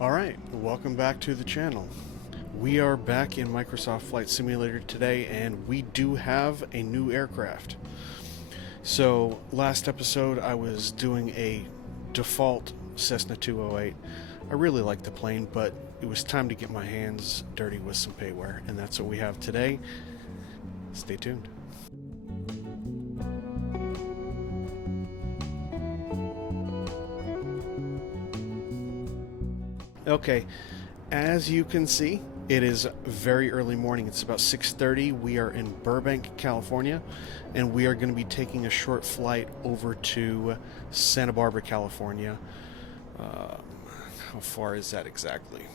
Alright, welcome back to the channel. We are back in Microsoft Flight Simulator today, and we do have a new aircraft. So, last episode I was doing a default Cessna 208. I really like the plane, but it was time to get my hands dirty with some payware, and that's what we have today. Stay tuned. Okay, as you can see, it is very early morning. It's about 6:30. We are in Burbank, California, and we are going to be taking a short flight over to Santa Barbara, California. How far is that exactly?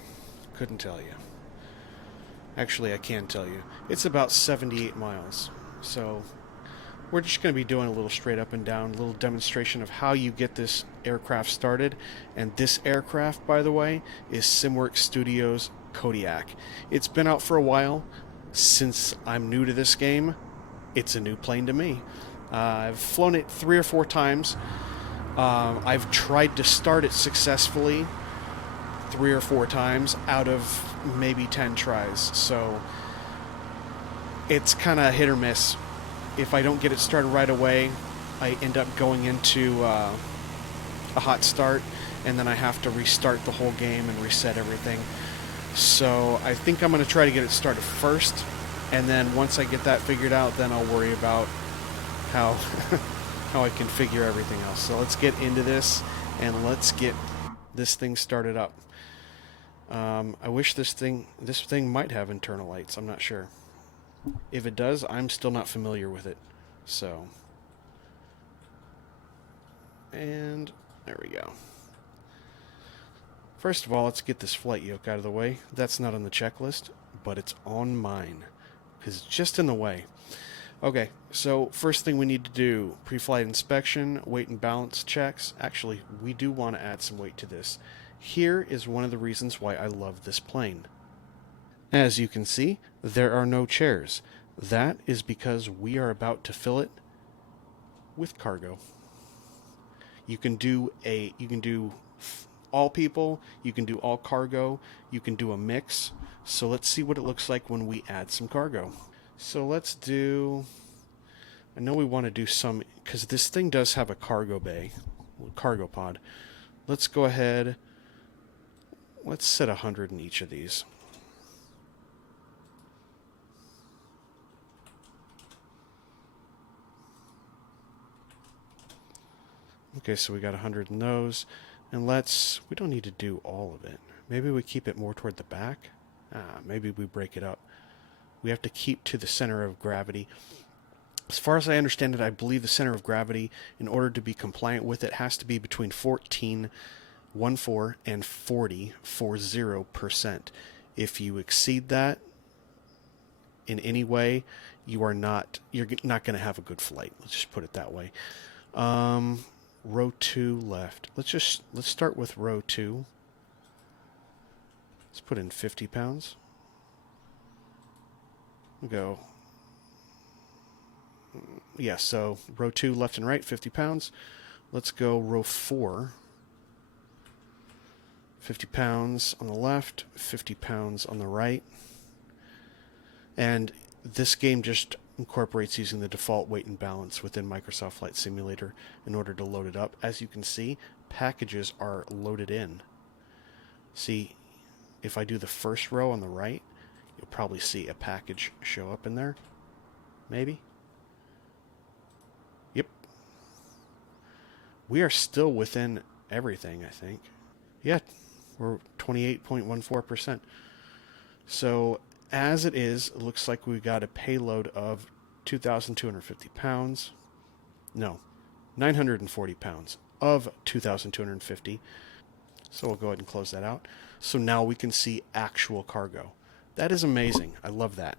Couldn't tell you. Actually, I can tell you. It's about 78 miles. So we're just going to be doing a little straight up and down, a little demonstration of how you get this aircraft started. And this aircraft, by the way, is SimWorks Studios Kodiak. It's been out for a while. Since I'm new to this game, it's a new plane to me. I've flown it 3 or 4 times. I've tried to start it successfully 3 or 4 times out of maybe 10 tries. So it's kind of hit or miss. If I don't get it started right away, I end up going into a hot start, and then I have to restart the whole game and reset everything. So I think I'm going to try to get it started first, and then once I get that figured out, then I'll worry about how how I configure everything else. So let's get into this, and let's get this thing started up. I wish this thing might have internal lights. I'm not sure. If it does, I'm still not familiar with it. So, and there we go. First of all, let's get this flight yoke out of the way. That's not on the checklist, but it's on mine, because it's just in the way. Okay, so first thing we need to do, pre-flight inspection, weight and balance checks. Actually, we do want to add some weight to this. Here is one of the reasons why I love this plane. As you can see, there are no chairs. That is because we are about to fill it with cargo. You can do all people, you can do all cargo, you can do a mix. So let's see what it looks like when we add some cargo. So let's do, I know we want to do some, because this thing does have a cargo bay, cargo pod. Let's go ahead, let's set 100 in each of these. Okay, so we got 100 in those, and we don't need to do all of it. Maybe we keep it more toward the back? Maybe we break it up. We have to keep to the center of gravity. As far as I understand it, I believe the center of gravity, in order to be compliant with it, has to be between 14.14 and 40%. If you exceed that in any way, you're not going to have a good flight. Let's just put it that way. Row 2 left. Let's start with row 2. Let's put in 50 pounds. We'll go. Yeah, so row 2 left and right, 50 pounds. Let's go row 4. 50 pounds on the left, 50 pounds on the right. And this game just incorporates using the default weight and balance within Microsoft Flight Simulator in order to load it up. As you can see, packages are loaded in. See, if I do the first row on the right, you'll probably see a package show up in there. Maybe. Yep. We are still within everything, I think. Yeah, we're 28.14%. So as it is, it looks like we've got a payload of 2,250 pounds. No, 940 pounds of 2,250. So we'll go ahead and close that out. So now we can see actual cargo. That is amazing. I love that.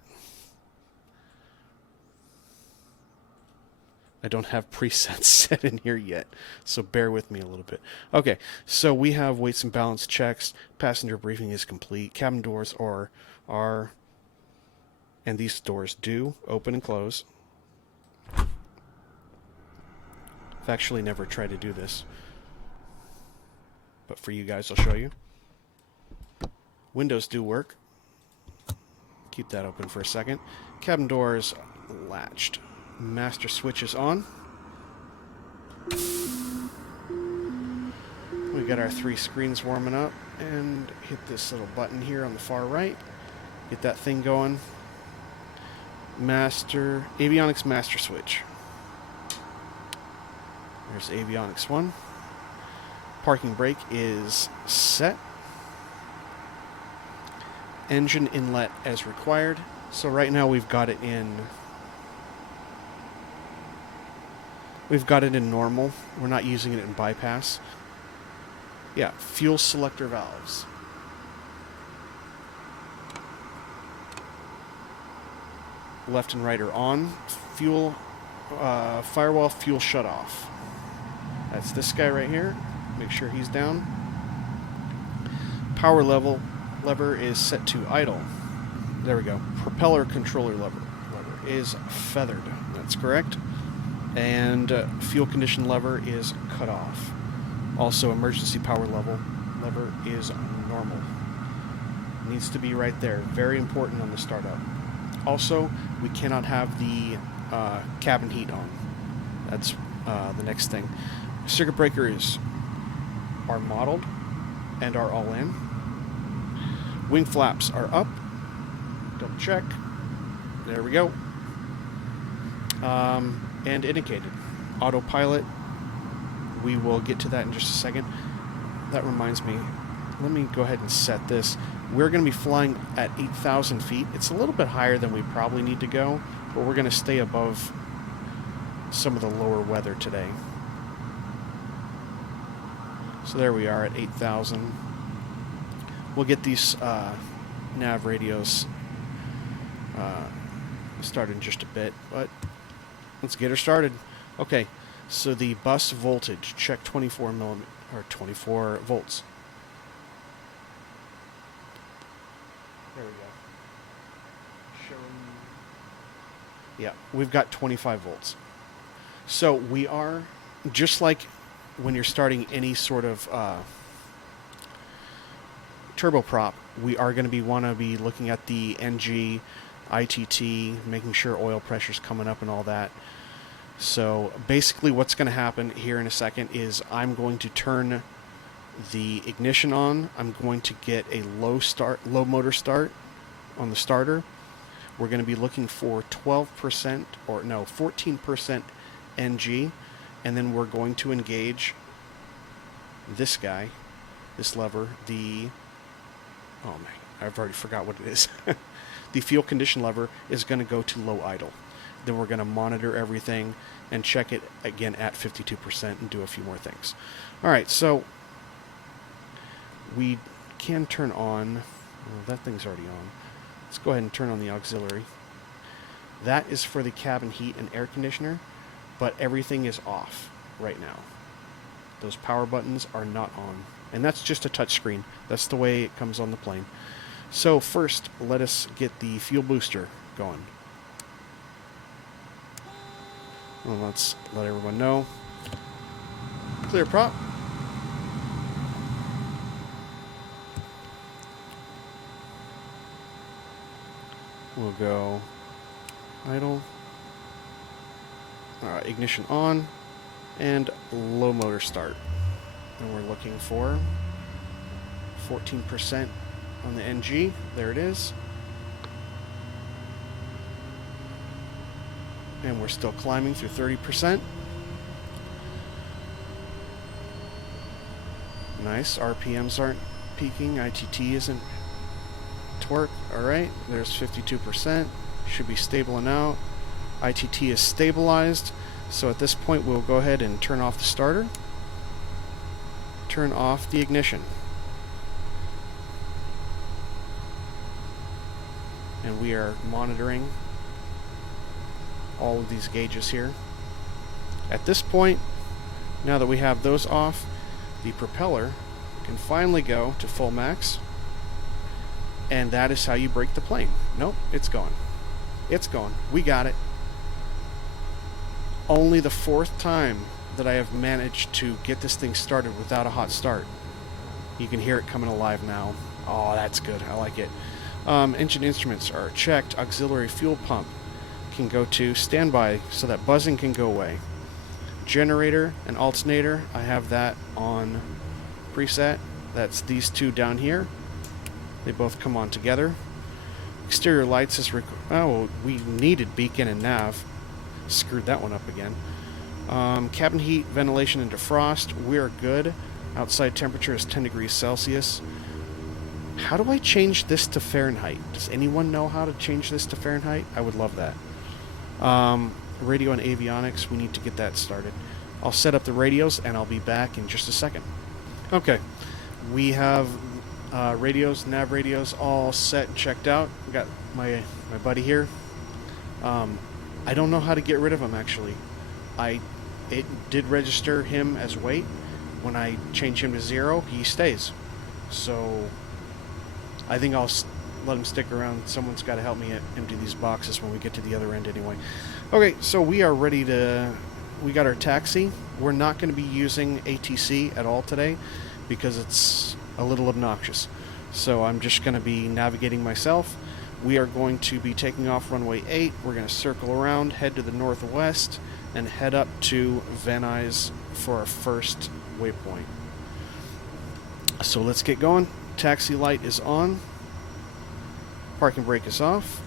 I don't have presets set in here yet, so bear with me a little bit. Okay, so we have weights and balance checks. Passenger briefing is complete. Cabin doors are, and these doors do open and close. I've actually never tried to do this, but for you guys, I'll show you. Windows do work. Keep that open for a second. Cabin doors latched. Master switch is on. We got our 3 screens warming up, and hit this little button here on the far right. Get that thing going. Avionics master switch. There's avionics 1. Parking brake is set. Engine inlet as required. So right now we've got it in normal. We're not using it in bypass. Yeah, fuel selector valves. Left and right are on. Fuel firewall fuel shutoff. That's this guy right here. Make sure he's down. Power lever is set to idle. There we go. Propeller controller lever is feathered. That's correct. And fuel condition lever is cut off. Also, emergency power lever is normal. Needs to be right there. Very important on the startup. Also, we cannot have the cabin heat on. That's the next thing. Circuit breakers are modeled and are all in. Wing flaps are up. Double check. There we go. And indicated. Autopilot. We will get to that in just a second. That reminds me. Let me go ahead and set this. We're going to be flying at 8,000 feet. It's a little bit higher than we probably need to go, but we're going to stay above some of the lower weather today. So there we are at 8,000. We'll get these nav radios started in just a bit, but let's get her started. Okay, so the bus voltage, check 24 volts. There we go. Yeah, we've got 25 volts. So we are, just like when you're starting any sort of turboprop, we are going to want to be looking at the NG, ITT, making sure oil pressure's coming up and all that. So basically what's going to happen here in a second is I'm going to turn the ignition on. I'm going to get a low motor start on the starter. We're going to be looking for 12% or no, 14% NG, and then we're going to engage this guy, this lever, oh man, I've already forgot what it is. The fuel condition lever is going to go to low idle. Then we're going to monitor everything and check it again at 52% and do a few more things. All right, so we can turn on, well, that thing's already on. Let's go ahead and turn on the auxiliary. That is for the cabin heat and air conditioner, but everything is off right now. Those power buttons are not on. And that's just a touch screen. That's the way it comes on the plane. So first, let us get the fuel booster going. Well, let's let everyone know. Clear prop. We'll go idle. Ignition on. And low motor start. And we're looking for 14% on the NG. There it is. And we're still climbing through 30%. Nice. RPMs aren't peaking. ITT isn't. Torque. Alright. There's 52%. Should be stabling out. ITT is stabilized. So at this point we'll go ahead and turn off the starter. Turn off the ignition. And we are monitoring all of these gauges here. At this point, now that we have those off, the propeller can finally go to full max. And that is how you brake the plane. Nope, it's going. It's going. We got it. Only the 4th time that I have managed to get this thing started without a hot start. You can hear it coming alive now. Oh, that's good. I like it. Engine instruments are checked. Auxiliary fuel pump can go to standby so that buzzing can go away. Generator and alternator, I have that on preset. That's these two down here. They both come on together. Exterior lights is oh, we needed beacon and nav. Screwed that one up again. Cabin heat, ventilation, and defrost. We're good. Outside temperature is 10 degrees Celsius. How do I change this to Fahrenheit? Does anyone know how to change this to Fahrenheit? I would love that. Radio and avionics, we need to get that started. I'll set up the radios and I'll be back in just a second. Okay, we have radios, nav radios all set and checked out. We got my buddy here. I don't know how to get rid of him actually. It did register him as weight. When I change him to 0, he stays. So I think I'll let him stick around. Someone's got to help me empty these boxes when we get to the other end anyway. Okay, so we are ready to... We got our taxi. We're not going to be using ATC at all today because it's a little obnoxious. So I'm just going to be navigating myself. We are going to be taking off runway 8. We're going to circle around, head to the northwest, and head up to Van Nuys for our first waypoint. So let's get going. Taxi light is on. Parking brake is off.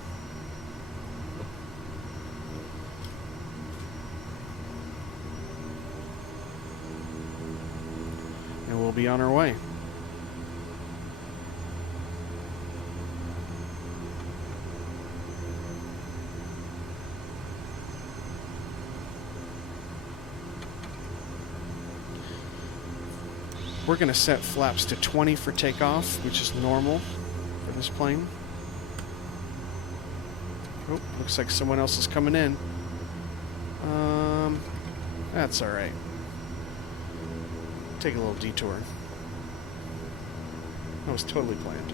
And we'll be on our way. We're going to set flaps to 20 for takeoff, which is normal for this plane. Oh, looks like someone else is coming in. That's alright. Take a little detour. That was totally planned.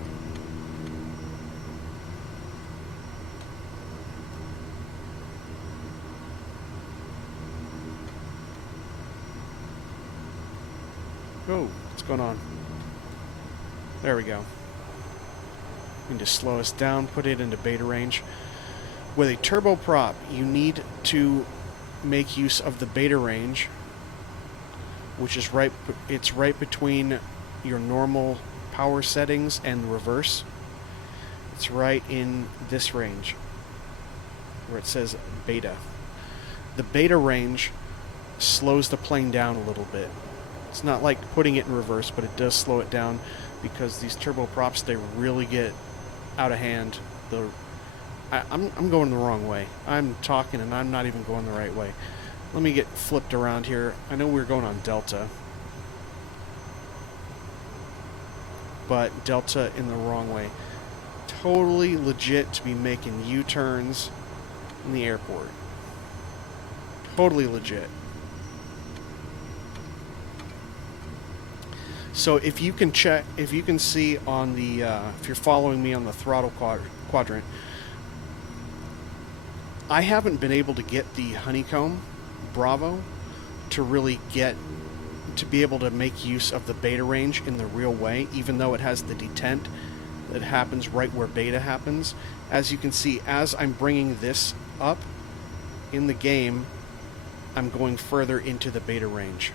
Oh, what's going on? There we go. We need to slow us down, put it into beta range. With a turboprop, you need to make use of the beta range, which is right between your normal power settings and reverse. It's right in this range where it says beta. The beta range slows the plane down a little bit. It's not like putting it in reverse, but it does slow it down because these turboprops, they really get out of hand. I'm going the wrong way. I'm talking and I'm not even going the right way. Let me get flipped around here. I know we're going on Delta, but Delta in the wrong way. Totally legit to be making U-turns in the airport. Totally legit. So if you can check, if you can see on the, if you're following me on the throttle quadrant, I haven't been able to get the Honeycomb Bravo to really be able to make use of the beta range in the real way, even though it has the detent that happens right where beta happens. As you can see, as I'm bringing this up in the game, I'm going further into the beta range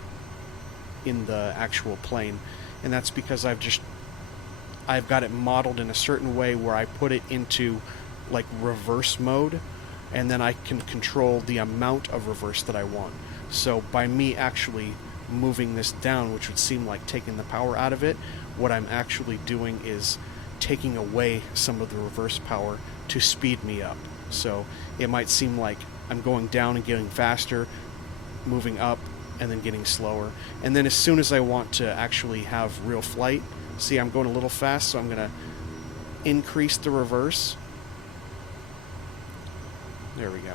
in the actual plane, and that's because I've got it modeled in a certain way where I put it into like reverse mode, and then I can control the amount of reverse that I want. So by me actually moving this down, which would seem like taking the power out of it, what I'm actually doing is taking away some of the reverse power to speed me up. So it might seem like I'm going down and getting faster, moving up, and then getting slower. And then as soon as I want to actually have real flight, see, I'm going a little fast, so I'm going to increase the reverse. There we go.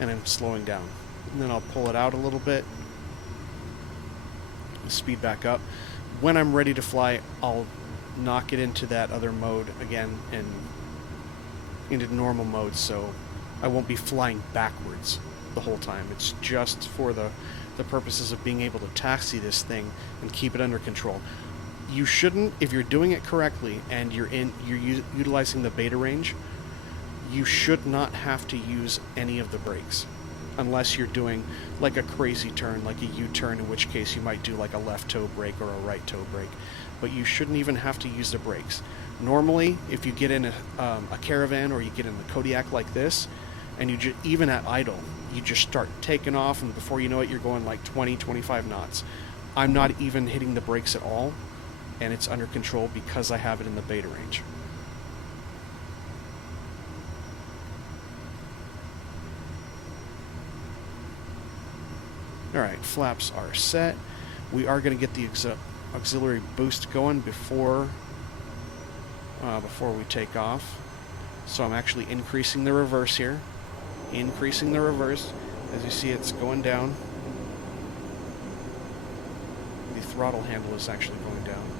And I'm slowing down. And then I'll pull it out a little bit. Speed back up. When I'm ready to fly, I'll knock it into that other mode again and into normal mode, so I won't be flying backwards the whole time. It's just for the purposes of being able to taxi this thing and keep it under control. You shouldn't, if you're doing it correctly and you're utilizing the beta range, you should not have to use any of the brakes unless you're doing like a crazy turn, like a U-turn, in which case you might do like a left toe brake or a right toe brake. But you shouldn't even have to use the brakes. Normally, if you get in a Caravan or you get in a Kodiak like this, and you even at idle, you just start taking off, and before you know it, you're going like 20, 25 knots. I'm not even hitting the brakes at all, and it's under control because I have it in the beta range. Alright, flaps are set. We are going to get the auxiliary boost going before we take off. So I'm actually increasing the reverse here. Increasing the reverse. As you see, it's going down. The throttle handle is actually going down.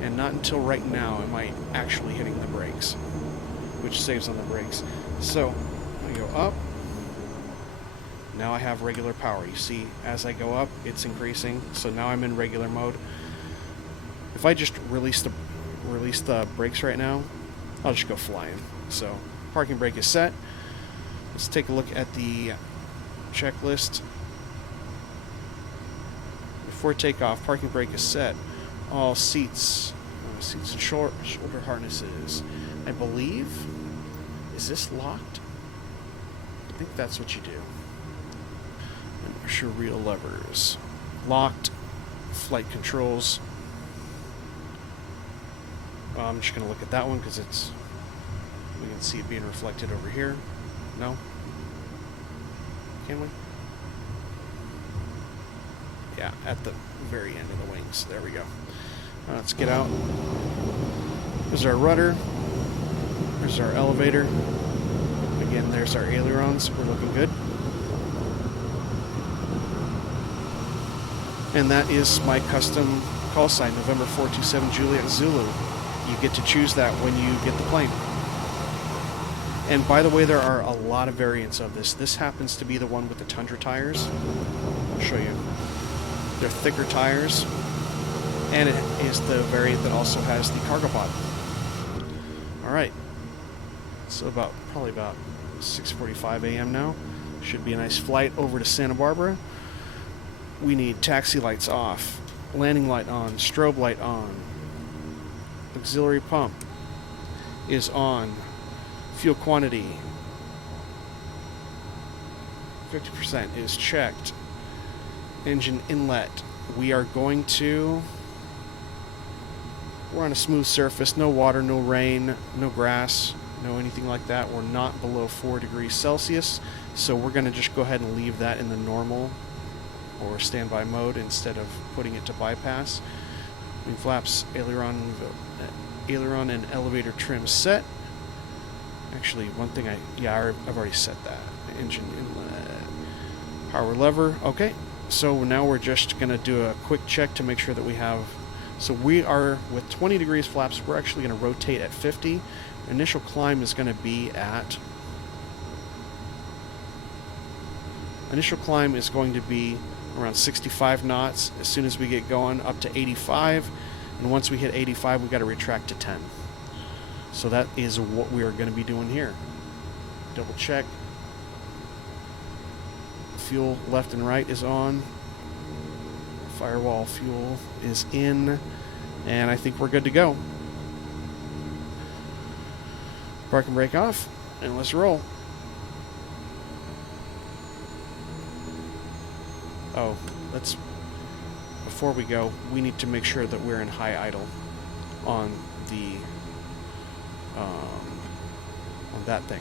And not until right now am I actually hitting the brakes, which saves on the brakes. So, I go up. Now I have regular power. You see, as I go up, it's increasing. So now I'm in regular mode. If I just release the brakes right now, I'll just go flying. So, parking brake is set. Let's take a look at the checklist. Before takeoff, parking brake is set. All seats and shoulder harnesses. I believe, is this locked? I think that's what you do. Inertia reel levers. Locked. Flight controls. I'm just going to look at that one because we can see it being reflected over here. No? Can we? Yeah, at the very end of the wings. There we go. Let's get out. There's our rudder. There's our elevator. Again, there's our ailerons. We're looking good. And that is my custom call sign, November 427 Juliet Zulu. You get to choose that when you get the plane. And by the way, there are a lot of variants of this. This happens to be the one with the Tundra tires. I'll show you. They're thicker tires. And it is the variant that also has the cargo pod. Alright. So probably about 6:45 a.m. now. Should be a nice flight over to Santa Barbara. We need taxi lights off, landing light on, strobe light on, auxiliary pump is on, fuel quantity 50% is checked, engine inlet, we're on a smooth surface, no water, no rain, no grass, no anything like that. We're not below 4 degrees Celsius, so we're going to just go ahead and leave that in the normal or standby mode instead of putting it to bypass. Wing flaps, aileron and elevator trim set. Actually, one thing I've already set that. Engine inlet, power lever. Okay, so now we're just going to do a quick check to make sure that we have. So we are with 20 degrees flaps. We're actually going to rotate at 50. Initial climb is going to be at. Initial climb is going to be around 65 knots. As soon as we get going, up to 85, and once we hit 85, we got to retract to 10. So that is what we are going to be doing here. Double check. Fuel left and right is on. Firewall fuel is in, and I think we're good to go. Parking brake off, and let's roll. Oh, before we go, we need to make sure that we're in high idle on the on that thing.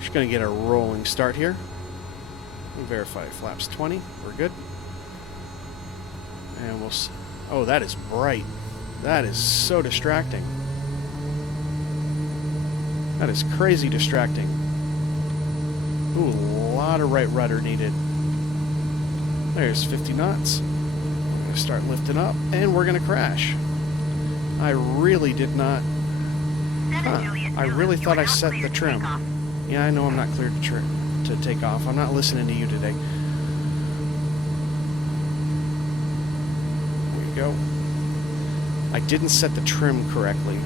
Just gonna get a rolling start here. Verify flaps 20. We're good. And we'll. Oh, that is bright. That is so distracting. That is crazy distracting. Ooh, a lot of right rudder needed. There's 50 knots. I'm going to start lifting up, and we're going to crash. I really did not. I really thought I set the trim. Yeah, I know I'm not cleared to take off. I'm not listening to you today. There we go. I didn't set the trim correctly.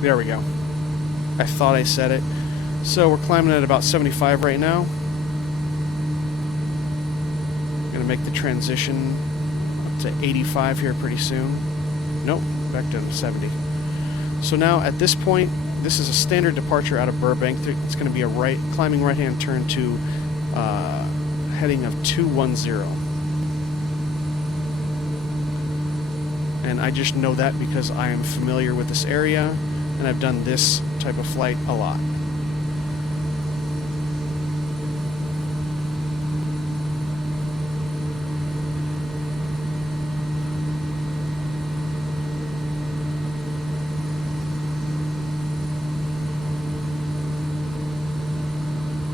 There we go. I thought I set it. So we're climbing at about 75 right now. Gonna make the transition up to 85 here pretty soon. Nope, back to 70. So now at this point, this is a standard departure out of Burbank. It's going to be a climbing right-hand turn to heading of 210. And I just know that because I am familiar with this area and I've done this type of flight a lot.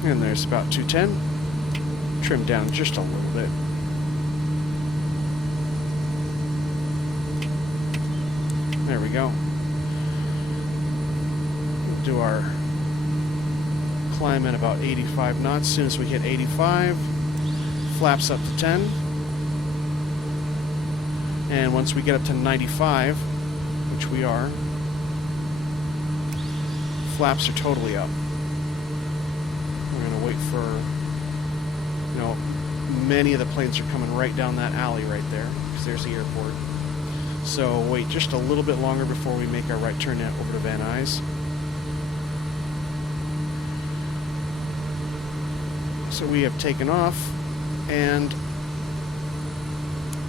And there's about 210. Trim down just a little bit. There we go. We'll do our climb at about 85 knots. As soon as we hit 85, flaps up to 10. And once we get up to 95, which we are, flaps are totally up. Wait for, many of the planes are coming right down that alley right there, because there's the airport. So wait just a little bit longer before we make our right turn over to Van Nuys. So we have taken off, and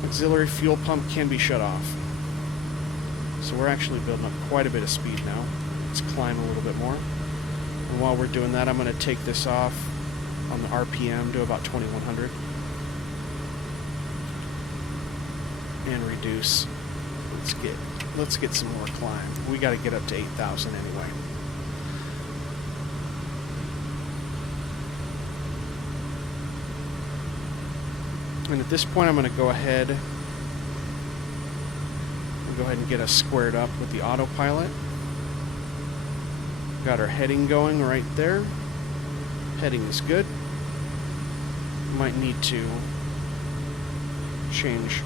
auxiliary fuel pump can be shut off. So we're actually building up quite a bit of speed now. Let's climb a little bit more. And while we're doing that, I'm going to take this off on the RPM to about 2100 and reduce. Let's get some more climb. We got to get up to 8,000 anyway. And at this point, I'm going to go ahead and get us squared up with the autopilot. Got our heading going right there. Heading is good. Might need to change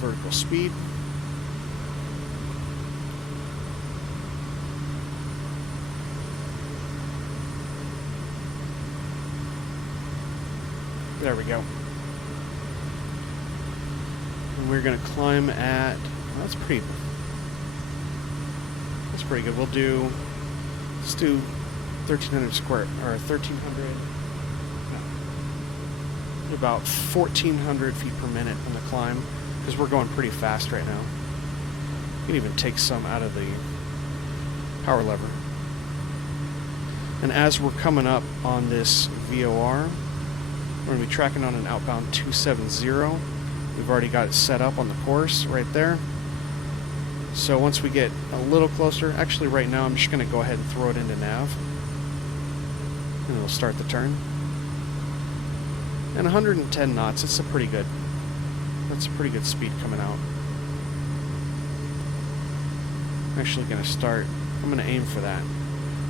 vertical speed. There we go. And we're going to climb at, that's pretty good. Let's do 1,300 square, or 1,300, about 1,400 feet per minute on the climb, because we're going pretty fast right now. You can even take some out of the power lever. And as we're coming up on this VOR, we're going to be tracking on an outbound 270. We've already got it set up on the course right there. So once we get a little closer, actually right now I'm just going to go ahead and throw it into nav. And it'll start the turn. And 110 knots, that's a pretty good speed coming out. I'm actually going to start, I'm going to aim for that.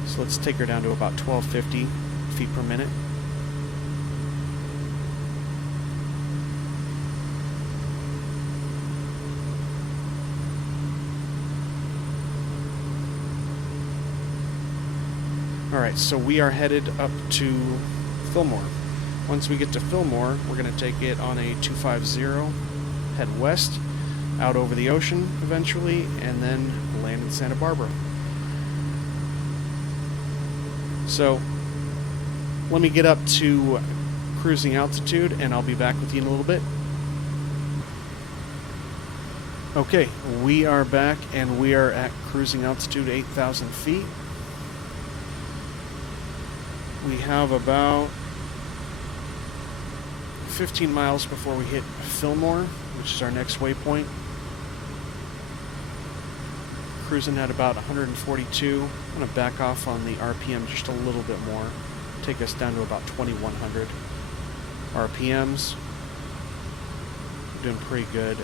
So let's take her down to about 1,250 feet per minute. Alright, so we are headed up to Fillmore. Once we get to Fillmore, we're going to take it on a 250, head west, out over the ocean eventually, and then land in Santa Barbara. So, let me get up to cruising altitude, and I'll be back with you in a little bit. Okay, we are back, and we are at cruising altitude 8,000 feet. We have about 15 miles before we hit Fillmore, which is our next waypoint. Cruising at about 142. I'm going to back off on the RPM just a little bit more. Take us down to about 2,100 RPMs. Doing pretty good.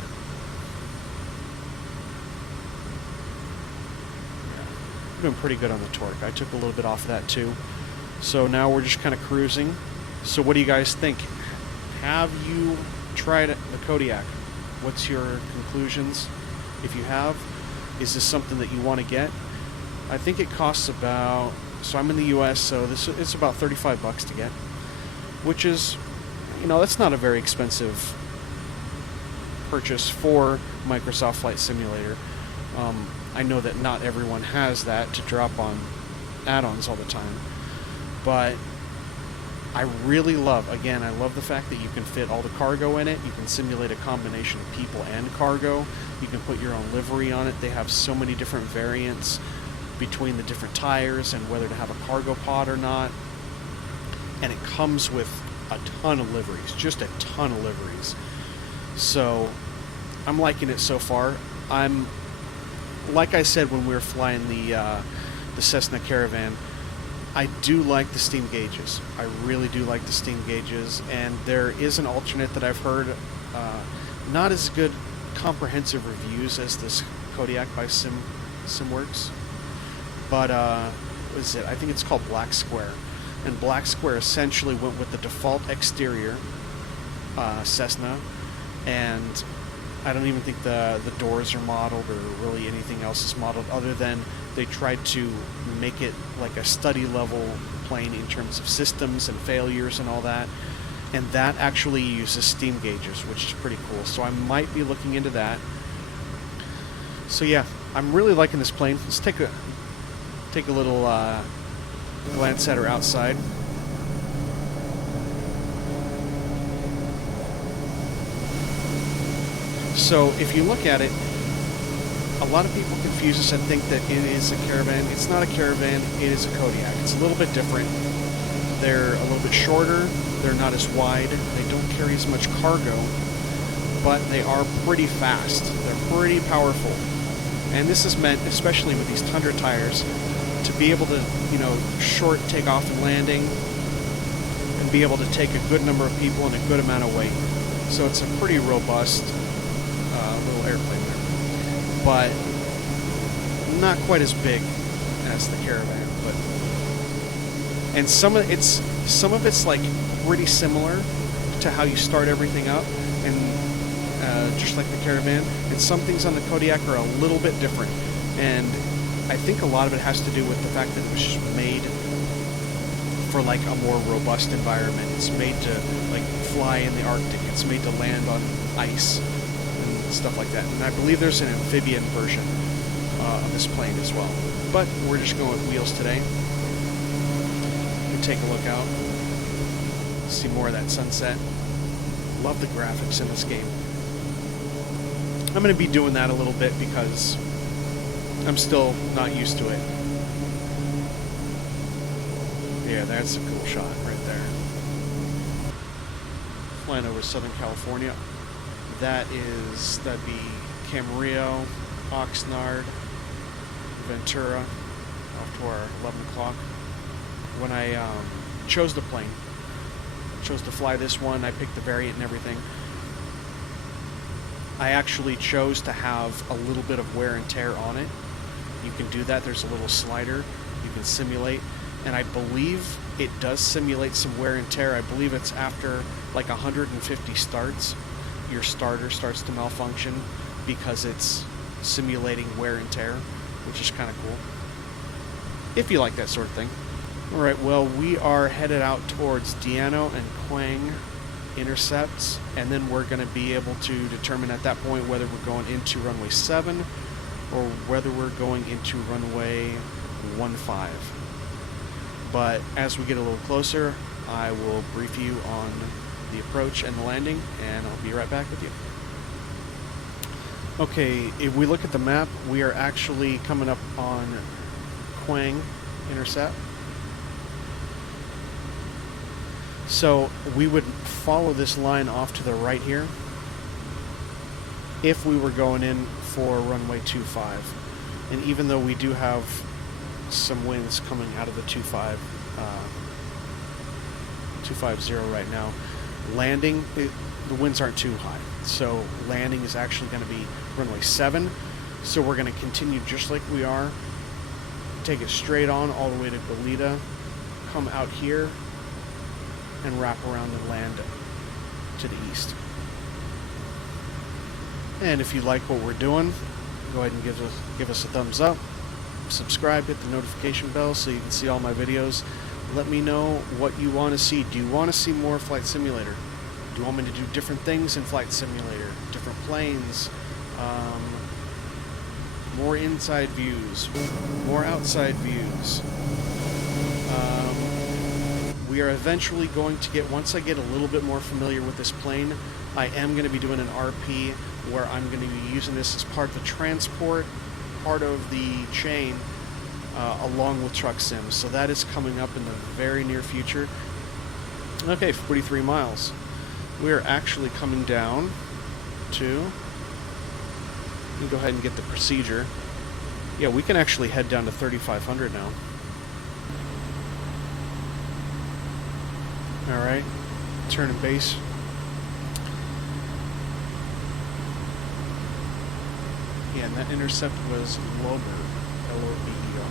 doing pretty good on the torque. I took a little bit off of that too. So now we're just kind of cruising. So what do you guys think? Have you tried the Kodiak? What's your conclusions? If you have, is this something that you want to get? I think it costs about, so I'm in the US, so it's about 35 bucks to get, which is, that's not a very expensive purchase for Microsoft Flight Simulator. I know that not everyone has that to drop on add-ons all the time, but I really love the fact that you can fit all the cargo in it. You can simulate a combination of people and cargo. You can put your own livery on it. They have so many different variants between the different tires and whether to have a cargo pod or not. And it comes with a ton of liveries, just a ton of liveries. So I'm liking it so far. Like I said when we were flying the Cessna Caravan, I do like the steam gauges. I really do like the steam gauges, and there is an alternate that I've heard, not as good comprehensive reviews as this Kodiak by SimWorks, but what is it? I think it's called Black Square, and Black Square essentially went with the default exterior Cessna, and I don't even think the doors are modeled or really anything else is modeled other than they tried to make it like a study level plane in terms of systems and failures and all that. And that actually uses steam gauges, which is pretty cool. So I might be looking into that. So yeah, I'm really liking this plane. Let's take a little glance at her outside. So if you look at it, a lot of people confuse us and think that it is a Caravan. It's not a Caravan, it is a Kodiak. It's a little bit different. They're a little bit shorter, they're not as wide, they don't carry as much cargo, but they are pretty fast. They're pretty powerful. And this is meant, especially with these Tundra tires, to be able to, short takeoff and landing and be able to take a good number of people and a good amount of weight. So it's a pretty robust little airplane there, but not quite as big as the Caravan. And some of it's like pretty similar to how you start everything up, and just like the Caravan. And some things on the Kodiak are a little bit different, and I think a lot of it has to do with the fact that it was just made for like a more robust environment. It's made to like fly in the Arctic. It's made to land on ice and stuff like that. And I believe there's an amphibian version of this plane as well. But we're just going with wheels today. You can take a look out, see more of that sunset. Love the graphics in this game. I'm going to be doing that a little bit because I'm still not used to it. Yeah, that's a cool shot right there. Flying over Southern California. That'd be Camarillo, Oxnard, Ventura, off to our 11 o'clock. When I chose the plane, chose to fly this one, I picked the variant and everything. I actually chose to have a little bit of wear and tear on it. You can do that. There's a little slider you can simulate, and I believe it does simulate some wear and tear. I believe it's after like 150 starts, your starter starts to malfunction because it's simulating wear and tear, which is kind of cool, if you like that sort of thing. Alright, well, we are headed out towards Diano and Quang intercepts, and then we're going to be able to determine at that point whether we're going into runway 7 or whether we're going into runway 15. But as we get a little closer, I will brief you on the approach and the landing, and I'll be right back with you. Okay, if we look at the map, we are actually coming up on Quang intercept. So we would follow this line off to the right here if we were going in for runway 25. And even though we do have some winds coming out of the 250 right now, landing, the winds aren't too high. So landing is actually going to be runway 7. So we're going to continue just like we are take it straight on all the way to Goleta, come out here, and wrap around and land to the east. And if you like what we're doing, go ahead and give us a thumbs up, subscribe, hit the notification bell so you can see all my videos. Let me know what you want to see. Do you want to see more Flight Simulator? Do you want me to do different things in Flight Simulator? Different planes? More inside views? More outside views? We are eventually going to get, once I get a little bit more familiar with this plane, I am going to be doing an RP where I'm going to be using this as part of the transport, part of the chain, along with truck sims. So that is coming up in the very near future. Okay, 43 miles. We are actually coming down to, let me go ahead and get the procedure. Yeah, we can actually head down to 3,500 now. Alright, turn and base. Yeah, and that intercept was Lober, L-O-B-E-R.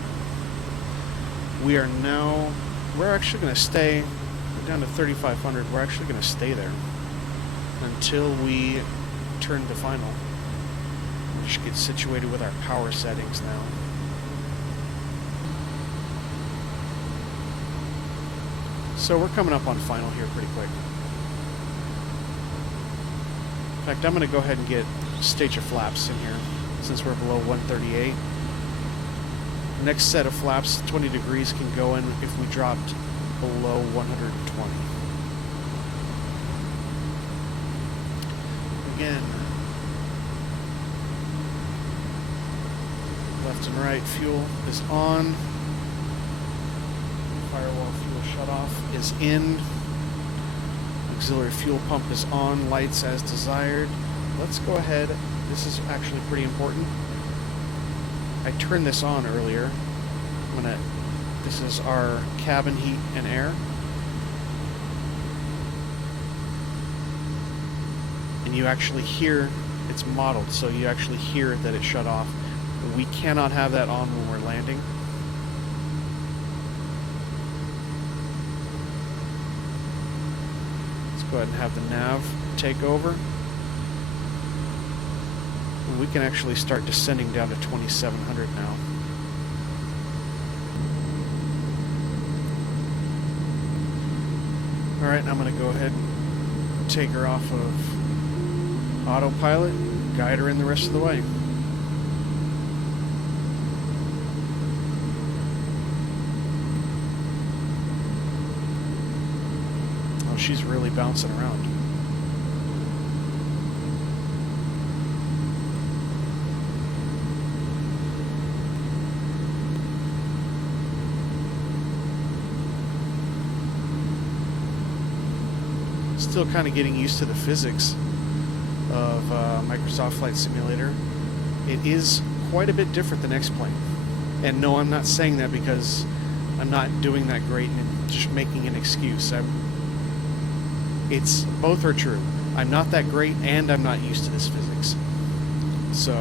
We are now, we're actually going to stay, we're down to 3,500, we're actually going to stay there until we turn to final. We should get situated with our power settings now. So we're coming up on final here pretty quick. In fact, I'm going to go ahead and get stage of flaps in here since we're below 138. Next set of flaps, 20 degrees, can go in if we dropped below 120. Again, left and right fuel is on. Firewall fuel shutoff is in. Auxiliary fuel pump is on. Lights as desired. Let's go ahead. This is actually pretty important. I turned this on earlier. This is our cabin heat and air. And you actually hear, it's modeled, so you actually hear that it shut off. We cannot have that on when we're landing. Let's go ahead and have the nav take over. And we can actually start descending down to 2,700 now. Alright, I'm going to go ahead and take her off of autopilot, guide her in the rest of the way. Oh, she's really bouncing around. Still kind of getting used to the physics of Microsoft Flight Simulator. It is quite a bit different than X-Plane. And no, I'm not saying that because I'm not doing that great and just making an excuse. It's both are true. I'm not that great and I'm not used to this physics. So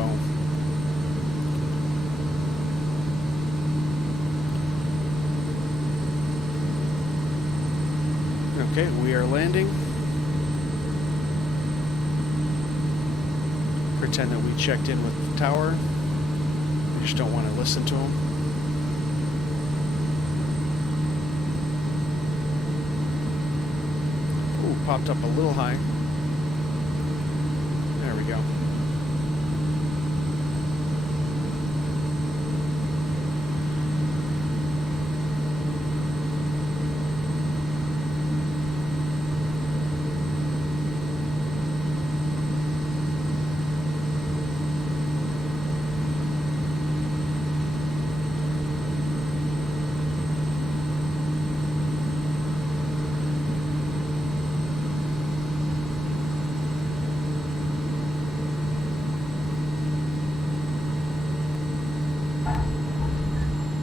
okay, we are landing. Pretend that we checked in with the tower. We just don't want to listen to them. Ooh, popped up a little high. There we go.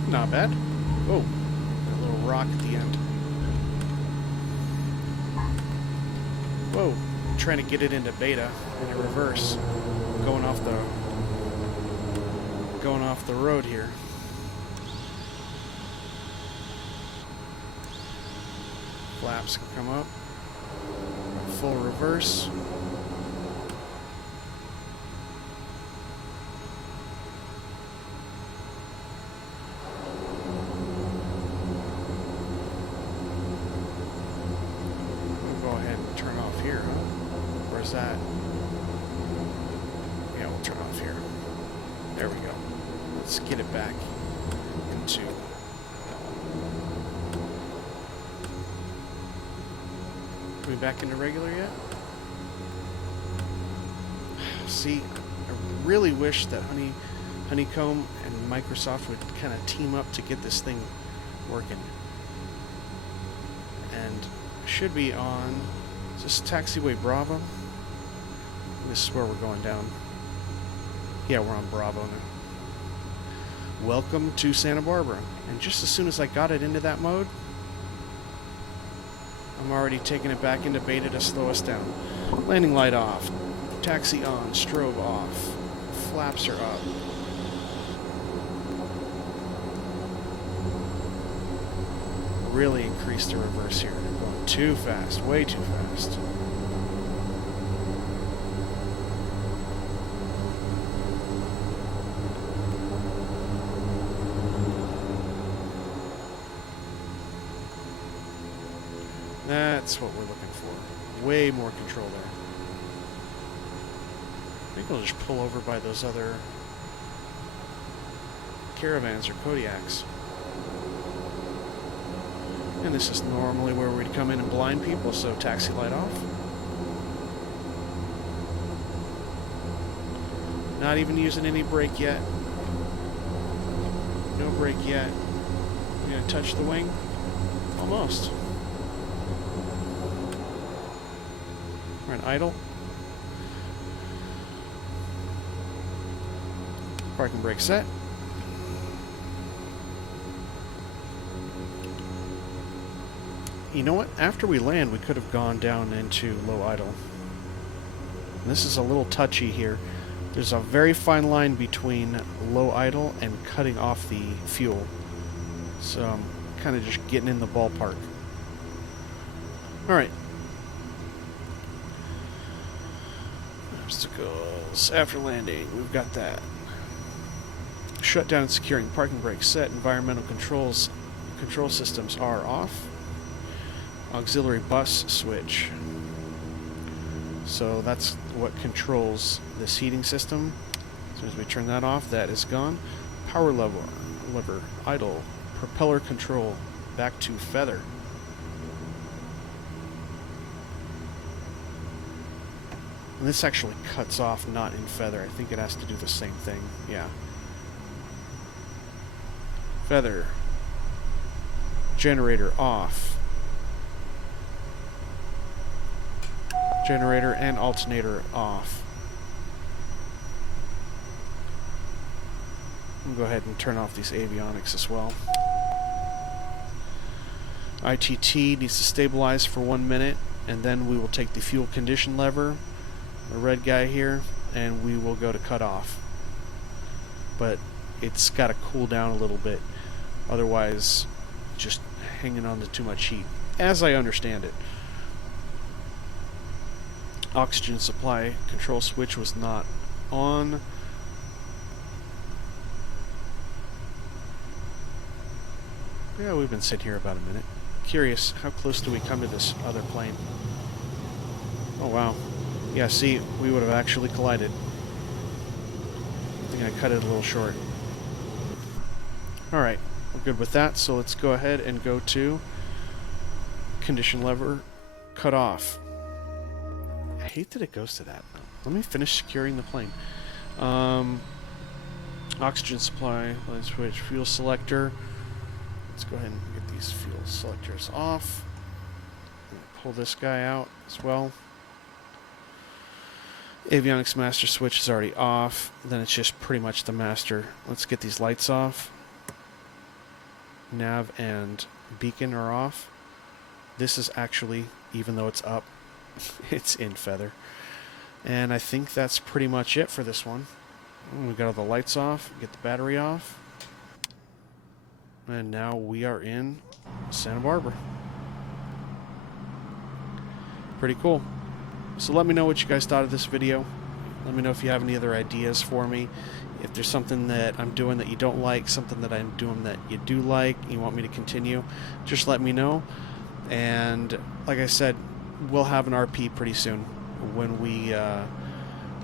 Not bad. Oh, a little rock at the end. Whoa, I'm trying to get it into beta in reverse. Going off the road here. flaps can come up. Full reverse. We'll go ahead and turn off here, huh? Where's that? Yeah, we'll turn off here. There we go. Let's get it back into... Are we back into regular yet? See, I really wish that Honeycomb and Microsoft would kind of team up to get this thing working. And should be on... Is this Taxiway Bravo? This is where we're going down. Yeah, we're on Bravo now. Welcome to Santa Barbara. And just as soon as I got it into that mode, I'm already taking it back into beta to slow us down. Landing light off. Taxi on. Strobe off. Flaps are up. Really increased the reverse here. Going too fast. Way too fast. That's what we're looking for. Way more control there. I think we'll just pull over by those other caravans or Kodiaks. And this is normally where we'd come in and blind people, so taxi light off. Not even using any brake yet. No brake yet. We're gonna touch the wing? Almost. We're in idle. Parking brake set. You know what? After we land, we could have gone down into low idle. And this is a little touchy here. There's a very fine line between low idle and cutting off the fuel. So I'm kind of just getting in the ballpark. Alright. Obstacles. After landing, we've got that. Shutdown and securing. Parking brake set. Environmental control systems are off. Auxiliary bus switch. So that's what controls this heating system. As soon as we turn that off, that is gone. Power lever, idle, propeller control, back to feather. And this actually cuts off, not in feather. I think it has to do the same thing. Yeah. Feather. Generator off. Generator and alternator off. I'll go ahead and turn off these avionics as well. ITT needs to stabilize for 1 minute, and then we will take the fuel condition lever, the red guy here, and we will go to cut off. But it's got to cool down a little bit, otherwise just hanging on to too much heat, as I understand it. Oxygen supply control switch was not on. Yeah, we've been sitting here about a minute. Curious, how close do we come to this other plane? Oh wow. Yeah, see, we would have actually collided. I think I cut it a little short. Alright, we're good with that, so let's go ahead and go to condition lever, cut off. I hate that it goes to that. Let me finish securing the plane. Oxygen supply, light switch, fuel selector. Let's go ahead and get these fuel selectors off. Pull this guy out as well. Avionics master switch is already off. Then it's just pretty much the master. Let's get these lights off. Nav and beacon are off. This is actually, even though it's up, it's in feather. And I think that's pretty much it for this one. We got all the lights off, get the battery off. And now we are in Santa Barbara. Pretty cool. So let me know what you guys thought of this video. Let me know if you have any other ideas for me. If there's something that I'm doing that you don't like, something that I'm doing that you do like, you want me to continue, just let me know. And like I said, we'll have an RP pretty soon when we're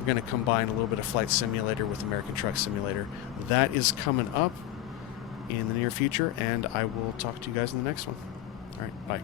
going to combine a little bit of Flight Simulator with American Truck Simulator. That is coming up in the near future, and I will talk to you guys in the next one. All right, bye.